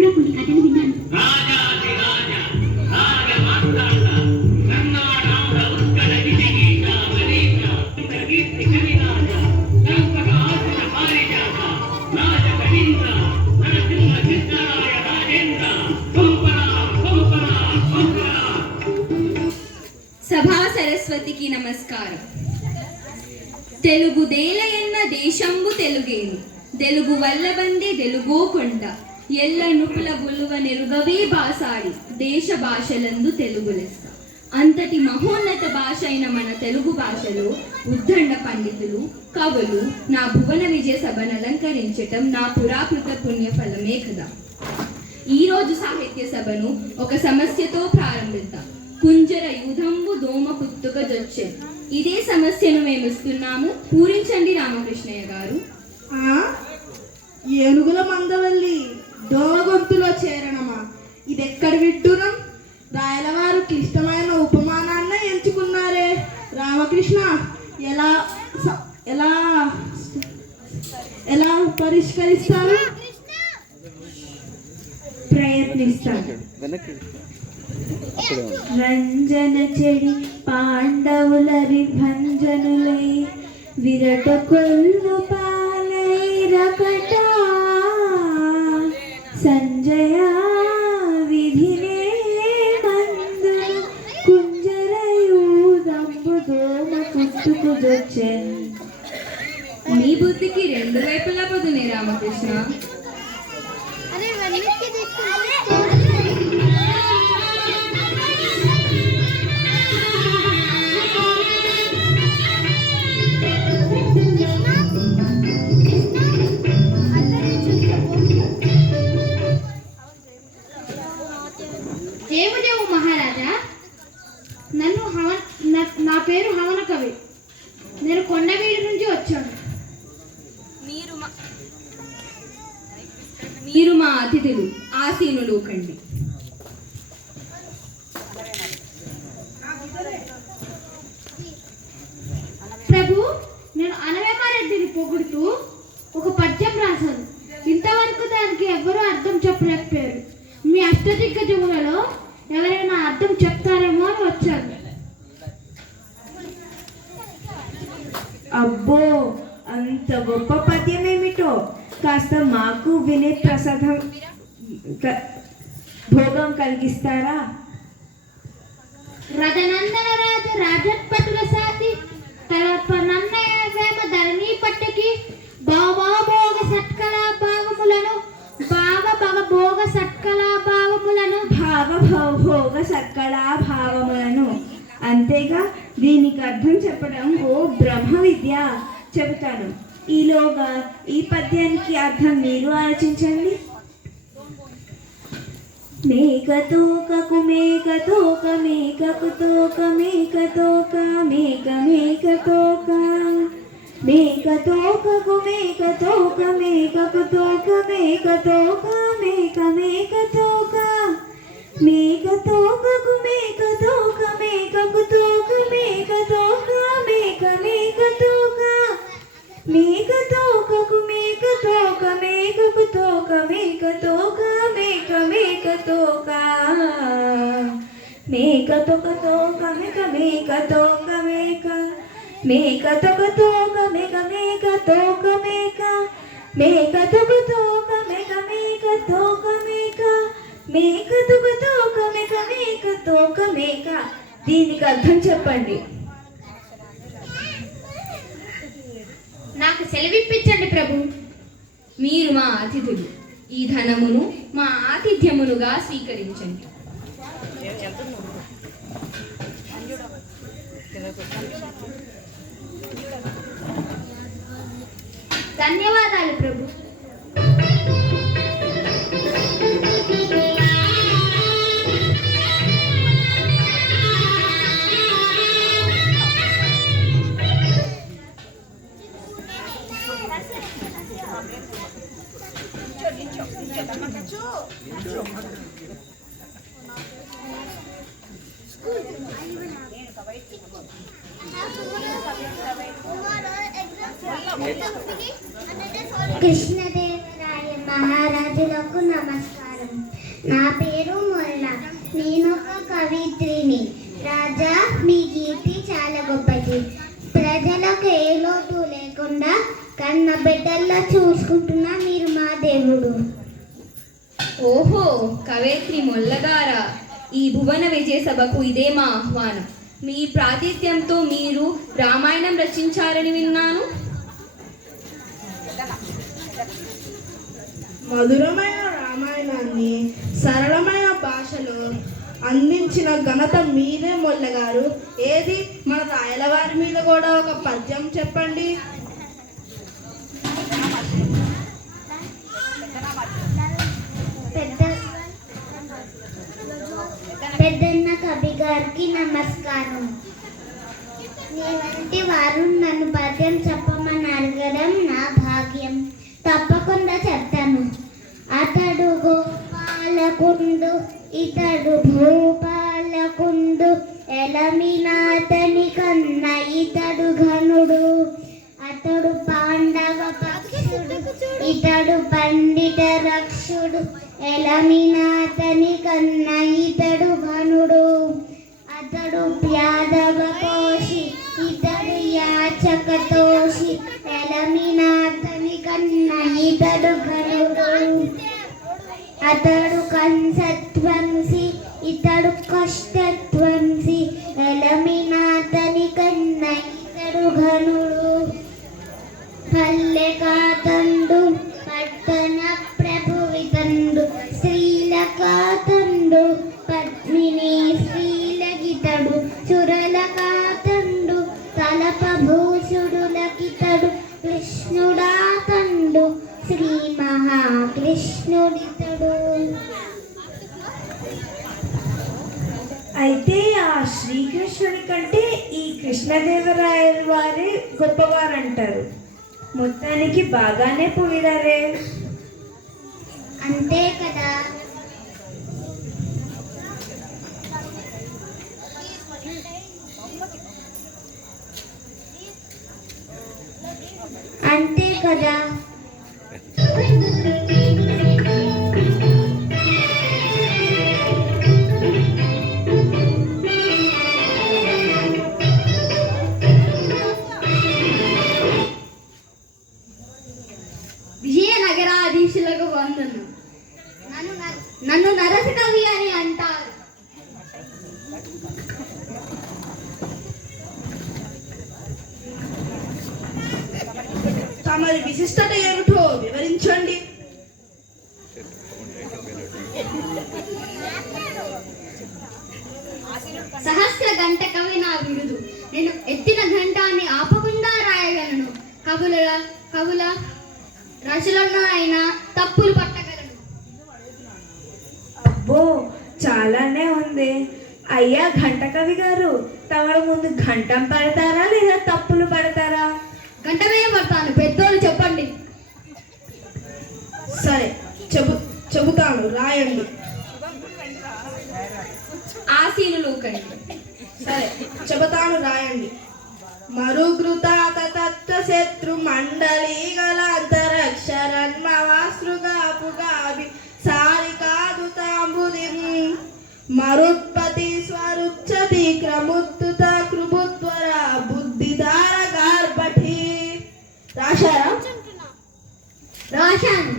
ఇప్పుడు కొన్ని కథలు విన్నాను. సభా సరస్వతికి నమస్కారం. తెలుగుదేల ఎన్న దేశంబు తెలుగేను, తెలుగు వల్లబందే తెలుగో కొండ, ఎల్ల నుపుల బులువ నెరుగవే బాసాడి, దేశ భాషలందు తెలుగు లెస్స. అంతటి మహోన్నత భాష అయిన మన తెలుగు భాషలో ఉద్దండ పండితులు, కవులు నా భువన విజయ సభను అలంకరించటం నా పురాకృత పుణ్యఫలమే కదా. ఈరోజు సాహిత్య సభను ఒక సమస్యతో ప్రారంభిద్దాం. కుంజర యూధంబు దోమ కుత్తుక జొచ్చె. ఇదే సమస్యను మేము ఇస్తున్నాము, పూరించండి రామకృష్ణయ్య గారు. ఏనుగుల మందవల్లి దోమ గొంతులో చేరణమా, ఇది ఎక్కడ విడ్డూరం? రాయలవారు క్లిష్టమైన ఉపమానాన్ని ఎంచుకున్నారే రామకృష్ణ, ఎలా ఎలా ఎలా పరిష్కరిస్తారు? ప్రయత్నిస్తాను. రంజన చెడి పాండవులరి భంజనులై విరట కొల్లు పాలై రకట సంజయ విధినే మందులు కుంజరయూదంబు దోమ కుట్టుకు జొచ్చెన్. మీ బుద్ధికి రెండు వైపులా పదునే రామకృష్ణ. దేవదేవు మహారాజా, నా పేరు హవన కవి. నేను కొండవీడి నుంచి వచ్చాను. మీరు మా అతిథులు, ఆసీనులు కండి. ప్రభు, నేను అనవేమారెడ్డిని పొగుడుతూ ఒక పద్యం రాశాను. ఇంతవరకు దానికి ఎవ్వరూ అర్థం చెప్పలేకపోయారు. మీ అష్టదిగ్గజములలో ఎవరైనా అర్థం చెప్తారేమో అని వచ్చాను. అబ్బో, అంత గొప్ప పద్యం ఏమిటో కాస్త మాకు వినే ప్రసాదం భోగం కలిగిస్తారా? రథనందన రాజ రాజత్పటుల సాతి తలప నన్నయ వేమ ధరణీ పట్టకి భావభోగ సత్కళా భావములను భావభోగ సత్కళా భావములను భావభోగ సత్కళా భావములను. అంతేగా, దీనికి అర్థం చెప్పడం ఓ బ్రహ్మ విద్య. చెబుతాను. ఈలోగా ఈ పద్యానికి అర్థం మీరు ఆలోచించండి. మేకతోకకు మేకతోక మేకకు తోక మేకతోక మేక మేకతోక మేకతోకకు మేకతోక మేకకు తోక మేకతోక మేక మేకతోక మేకతోకకు మేకతోక మేకకు తోక మేకతోక మేక మేకతోక మేకతోకకు మేకతోక మేకకు తోక మేకతోక మేక మేకతోక మేకతోక తోక మేక మేకతోక మేక మేకతోక తోక మేక మేకతోక మేక మేకతోక తోక మేక మేకతోక మేక మేకతోక తోక మేక మేకతోక మేక. దీనికి అర్థం చెప్పండి. నాకు సెలవిప్పించండి ప్రభు. మీరు మా అతిథులు, ఈ ధనమును మా ఆతిథ్యమునుగా స్వీకరించండి. ధన్యవాదాలు ప్రభు. కృష్ణదేవరాయ మహారాజులకు నమస్కారం. నా పేరు మొల్ల. నేను ఒక కవిత్రిని. రాజా, మీ కీర్తి చాలా గొప్పది. ప్రజలకు ఏ లోటు లేకుండా కన్న బిడ్డల్లో చూసుకుంటున్నా మీరు మా దేవుడు. ఓహో, కవయిత్రి మొల్లగారా! ఈ భువన విజయ సభకు ఇదే మా ఆహ్వానం. మీ ప్రాతిథ్యంతో మీరు రామాయణం రచించారని విన్నాను. మధురమైన రామాయణాన్ని సరళమైన భాషలో అందించిన ఘనత మీదే మొల్లగారు. ఏది మన రాయలవారి మీద కూడా ఒక పద్యం చెప్పండి. పెద్దన్న కవి గారికి నమస్కారం. మీ వంటి వారు నన్ను పద్యం చెప్పమని అడగడం నా భాగ్యం. తప్పకుండా చెప్తాను. అతడు గోపాలకుండు, ఇతడు భూపాలకుండు, ఎలమినాతని కన్న ఇతడు ఘనుడు. అతడు పాండవ పక్షుడు, ఇతడు పండిత రక్షుడు, ఎలమినాతని కన్న ఇతడు ఘనుడు. అతడు యాదవ కోశి, ఇతడు యాచక తోషి, ఎలమినాతని కన్న ఇతడు ఘనుడు. అతడు కంసత్వంసి, ఇతడు కష్టత్వంసి, ఎలమినాతని కన్న ఇతడు ఘనుడు. పల్లె కాతండు, పట్టణ ప్రభువితండు, స్త్రీల కాతండు, పద్మిని స్త్రీలకితడు, చురల కాతండు, తలప భూషుడులకితడు, కృష్ణుడాతండు, శ్రీ మహాకృష్ణుడితడు. అయితే ఆ శ్రీకృష్ణుడి కంటే ఈ కృష్ణదేవరాయల వారే గొప్పవారంటారు. మొత్తానికి బాగానే పొగిడారే. అంతే కదా. అంతే కదా. విజయనగరాధీశులకు వందనం. నన్ను నరస కవి అని అంటారు. తమరి విశిష్టత ఏమిటో వివరించండి. సహస్ర గంట కవి నా విరుదు. నేను ఎత్తిన ఘంటాన్ని ఆపకుండా రాయగలను. కవుల రచనలో అయినా తప్పులు పట్టగలను. అబ్బో, చాలానే ఉంది. అయ్యా ఘంట కవి గారు, తమరు ముందు ఘంటం పడతారా లేదా తప్పులు పడతారా? గంట మీద పడతాను. పెద్దోళ్ళు చెప్పండి. సరే, చెబుతాను, రాయండి. ఆసీనులు కండి. సరే, చెబుతాను, రాయండి. మరుగృతాతత్వ శత్రు మండలి గలాంతరక్షరన్మవాసృగాపుగాభి సారికాదు తాంబుదిం మరుత్పతి స్వరుచ్చతి క్రముత్తుత కృభుత్వర బుద్ధిధార గార్భఠి. రాశారా? రాశాను.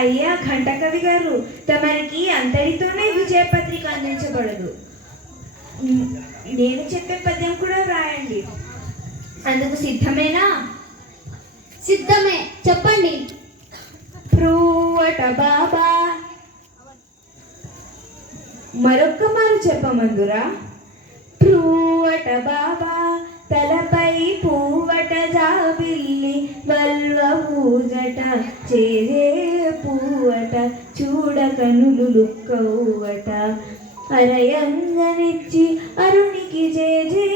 అయ్యా ఘంట కవి గారు, తమరికి అంతటితోనే విజయ పత్రిక అందించబడదు. నేను చెప్పే పద్యం కూడా రాయండి. అందుకు సిద్ధమేనా? సిద్ధమే, చెప్పండి. ప్రూవట బాబా. మరొక్క మారు చెప్పమందురా. ప్రూవట బాబా, తలపై పూవట జాబిల్లి వల్వ పూజట చేరే పూవట చూడ కనులు లుక్కవువట అరయంగనిచ్చి అరుణికి జే జే.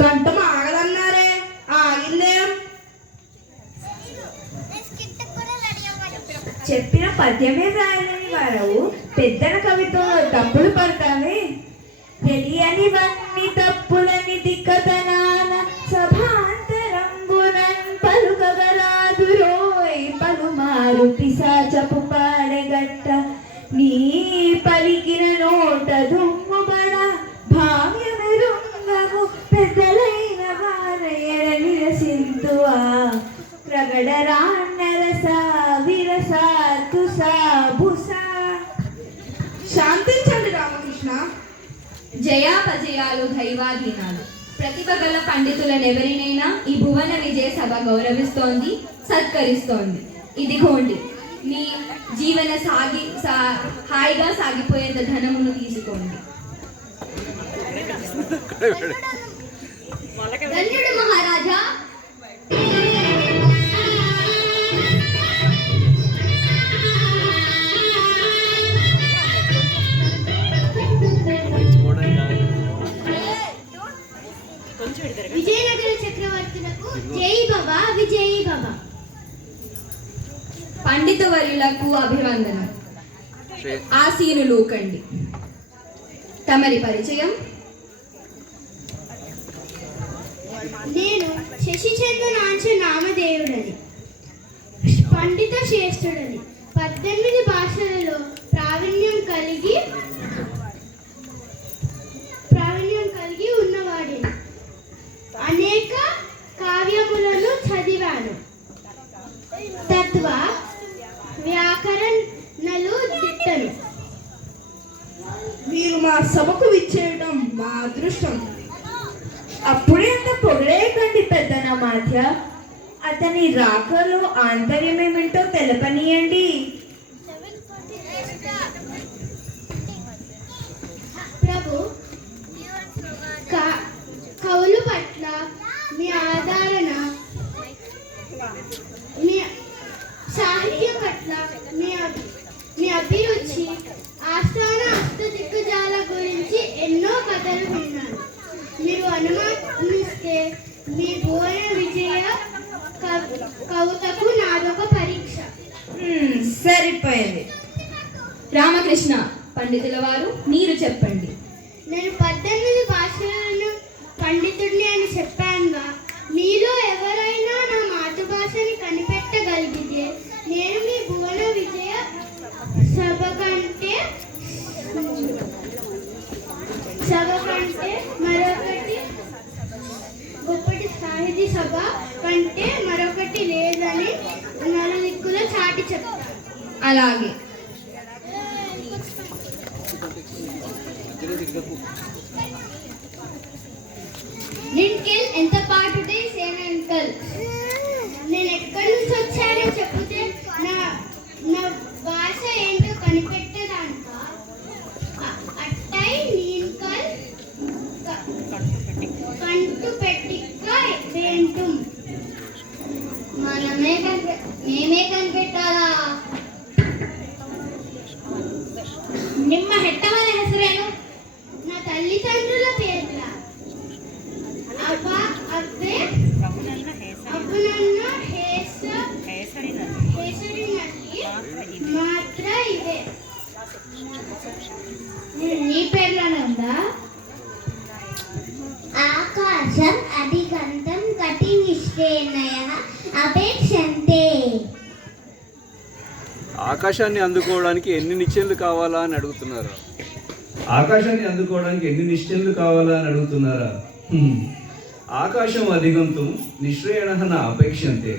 గంటం ఆగదన్నారే, ఆగిందేం? చెప్పిన పద్యమే రాయలేని వారవు పెద్దన కవిత్వంలో తప్పులు పడతావే. తెలియనివన్నీ తప్పులని దిక్కతనాన సభాంతరంబునన్ పలుకగరాదురోయ్ పలుమారు పిశాచపు పాడెగట్ట నీ పలికిన నోట దుమ్ముబడ భావ్యమెరుంగము పెద్దలైన వారయడ నిరసింతువా ప్రగడరాన్నరస విరసాతుసా భుసా. శాంతించండి రామకృష్ణ. జయాపజయాలు దైవాధీనాలు. ప్రతిభ గల పండితులనెవరినైనా ఈ భువన విజయ సభ గౌరవిస్తోంది, సత్కరిస్తోంది. ఇదిగోండి మీ జీవన హాయిగా సాగిపోయేంత ధనమును తీసుకోండి. ధన్యుడు మహారాజా. విజయనగర చక్రవర్తులకు జై బాబా విజయీ బాబా. పండిత వర్యులకు అభివందనం. ఆసీనులూకండి. తమరి పరిచయం? నేను శశిచంద్ర నాంచ నామదేవుడని, పండిత శ్రేష్ఠుడని, 18 భాషలలో ప్రావీణ్యం కలిగి ఉన్నవాడిని. అనేక కావ్యములను చదివాను. తత్వ వ్యాకరణలు దిట్టను. మీరు మా సభకు విచ్చేయడం మా అదృష్టం. అప్పుడే అంత పొగడేయకండి పెద్దన మాధ్య. అతని రాకలో ఆంతర్యమేమిటో తెలపనీయండి. ప్రభు, కవుల పట్ల మీ ఆదరణ, మీ సాహిత్యం పట్ల మీ అభిరుచి, ఆస్థాన దిక్కుజాల గురించి ఎన్నో కథలు విన్నాను. మీరు అనుమతిస్తే మీ భువన విజయ కవితకు నాదొక పరీక్ష. సరిపోయింది. రామకృష్ణ పండితుల వారు, మీరు చెప్పండి. నేను 18 భాషలను పండితుడిని అని చెప్పానుగా. మీలో ఎవరైనా నా మాతృభాషని కనిపెట్టగలిగితే నేను మీ భువన విజయ సభ కంటే మరొకటి గొప్పటి సాహితీ సభ కంటే మరొకటి లేదని నలుదిక్కులో చాటి చెప్తాను. అలాగే. నిన్కిల్ ఎంత పాటుదే సేనంకల్. నేను ఎక్కడి నుంచి వచ్చానో చెప్తే నా భాష ఏంటో కనిపెట్టేదానిక. అట్టై నీన్కల్ కంటు పెట్టిక్క వేంటుం. మేమే కనిపెట్టాలా? ನಿಮ್ಮ ಹೆಟ್ಟವರ ಹೆಸರೇನು? నా తల్లిదండ్రుల పేర్ల ಅಬ್ಬನನ್ನ ಹೆಸರಿನಲ್ಲಿ ಮಾತ್ರ ಇವೆ. నీ పేర్లోనే ఉందా? ఆకాశం అధిగంతం కటి నిశ్చయనయ అపేక్షంతే. ఆకాశాన్ని అందుకోవడానికి ఎన్ని నిశ్చయాలు కావాలా అని అడుగుతున్నారా? ఆకాశాన్ని అందుకోవడానికి ఎన్ని నిశ్చయాలు కావాలా అని అడుగుతున్నారా? ఆకాశం అధిగంతం నిశ్రయణ అపేక్షంతే.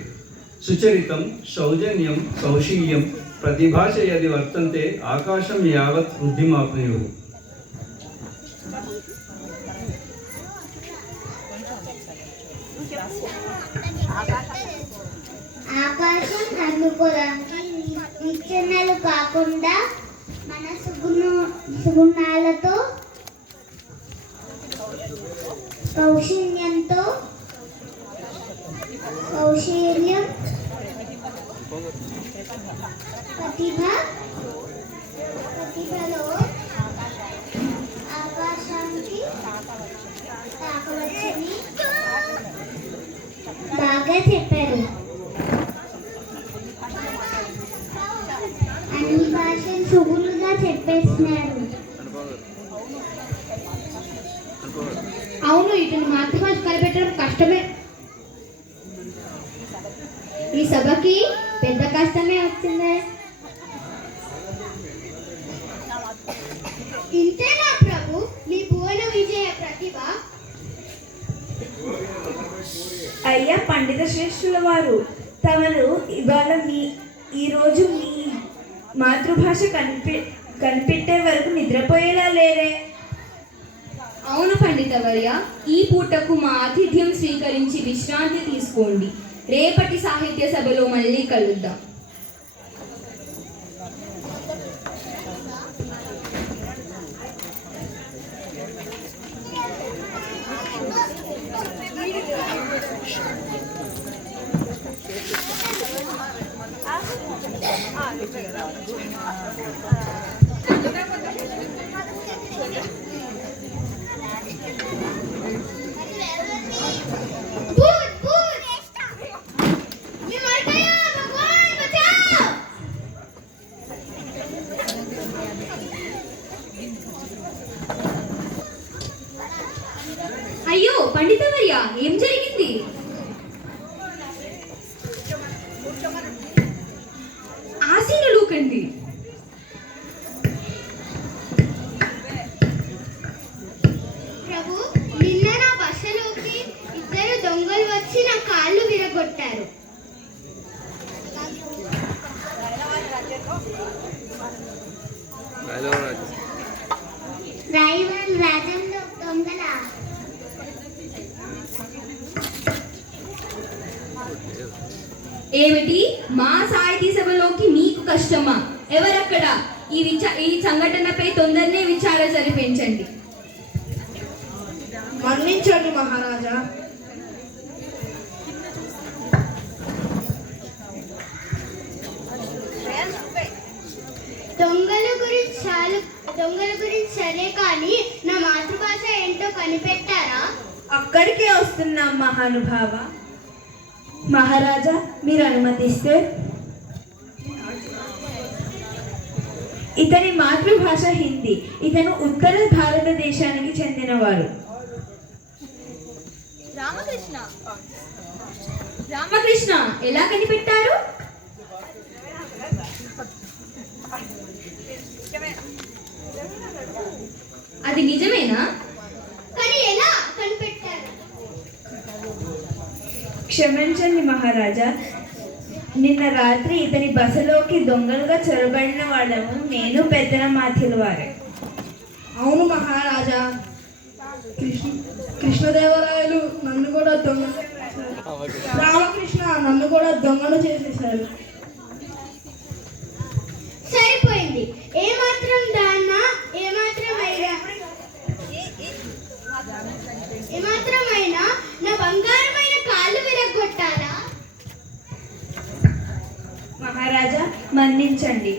సుచరితం సౌజన్యం సౌశీల్యం ప్రతిభాష యది వర్తంతే ఆకాశం యావత్ వృద్ధిమాప్నుయు. ఆకాశం అందుకోవడానికి నిచ్చెనలు కాకుండా మన సుగుణాలతో కౌశల్యం ప్రతిభలో ఆకాశానికి తాకవచ్చని బాగా చెప్పారు. సుగులుగా చెప్పేస్తున్నారు. అవును, ఇతని మాతృభాష కనిపెట్టడం కష్టమే. ఈ సభకి పెద్ద కష్టమే వచ్చిందే. ఇంతేనా ప్రభు మీ భువన విజయ ప్రతిభ? అయ్యా పండిత శ్రేష్ఠుల వారు, తమరు ఇవాళ ఈరోజు మీ మాతృభాష కనిపెట్టే వరకు నిద్రపోయేలా లేరే. అవును పండితవర్య, ఈ పూటకు మా ఆతిథ్యం స్వీకరించి విశ్రాంతి తీసుకోండి. రేపటి సాహిత్య సభలో మళ్ళీ కలుద్దాం. అయ్యో పండితవర్య, ఏం జరిగింది? ఆసీనులూకండి. ప్రభు, నిన్న నా బస్సులోకి ఇద్దరు దొంగలు వచ్చి నా కాళ్ళు విరగొట్టారు. రాయవరం రాజ్యంలో దొంగల ఏమిటి, మా సాహితీ సభలోకి మీకు కష్టమా? ఎవరక్కడ? ఈ సంఘటనపై తొందరనే విచారణ జరిపించండి. మన్నించండి మహారాజా. దొంగల గురించి సరే, కానీ నా మాతృభాష ఏంటో కనిపెట్టారా? అక్కడికే వస్తున్నాం మహానుభావ. మహారాజా, మీరు అనుమతిస్తే ఇతని మాతృభాష హిందీ. ఇతను ఉత్తర భారతదేశానికి చెందినవారు. రామకృష్ణ ఎలా కనిపెట్టారు? అది నిజమేనా? కానీ ఎలా కనిపెట్టారు? క్షమించండి మహారాజా, నిన్న రాత్రి ఇతని బసలోకి దొంగలుగా చొరబడిన వాళ్ళము నేను పెద్దన మాథ్యుల వారే. అవును మహారాజా, కృష్ణదేవరాయలు నన్ను కూడా రామకృష్ణ నన్ను కూడా దొంగను చేసేశారు. సరిపోయింది. ఏమాత్రం ఏమాత్రమైనా నా బంగారమైన కాళ్ళు విరగొట్టారా? మహారాజా మన్నించండి.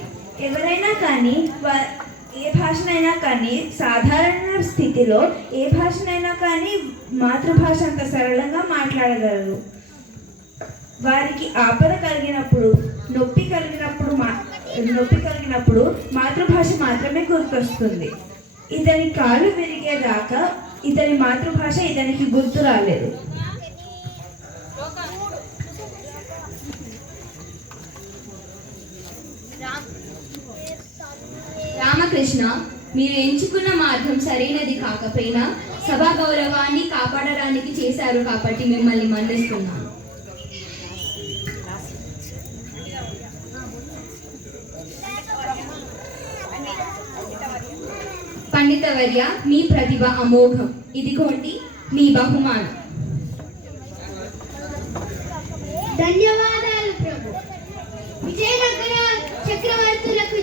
ఎవరైనా కానీ ఏ భాషనైనా కానీ సాధారణ స్థితిలో ఏ భాషనైనా కానీ మాతృభాష అంత సరళంగా మాట్లాడగలరు. వారికి ఆపద కలిగినప్పుడు నొప్పి కలిగినప్పుడు మాతృభాష మాత్రమే గుర్తొస్తుంది. ఇతని కాలు విరిగేదాకా ఇతని మాతృభాష ఇతనికి గుర్తు రాలేదు. రామకృష్ణ, మీరు ఎంచుకున్న మార్గం సరైనది కాకపోయినా సభా గౌరవాన్ని కాపాడడానికి చేశారు కాబట్టి మిమ్మల్ని మన్నిస్తున్నాను. పండితవర్య, మీ ప్రతిభ అమోఘం. ఇదిగోండి మీ బహుమానం. ధన్యవాదాలు ప్రభు. విజయనగర చక్రవర్తులకు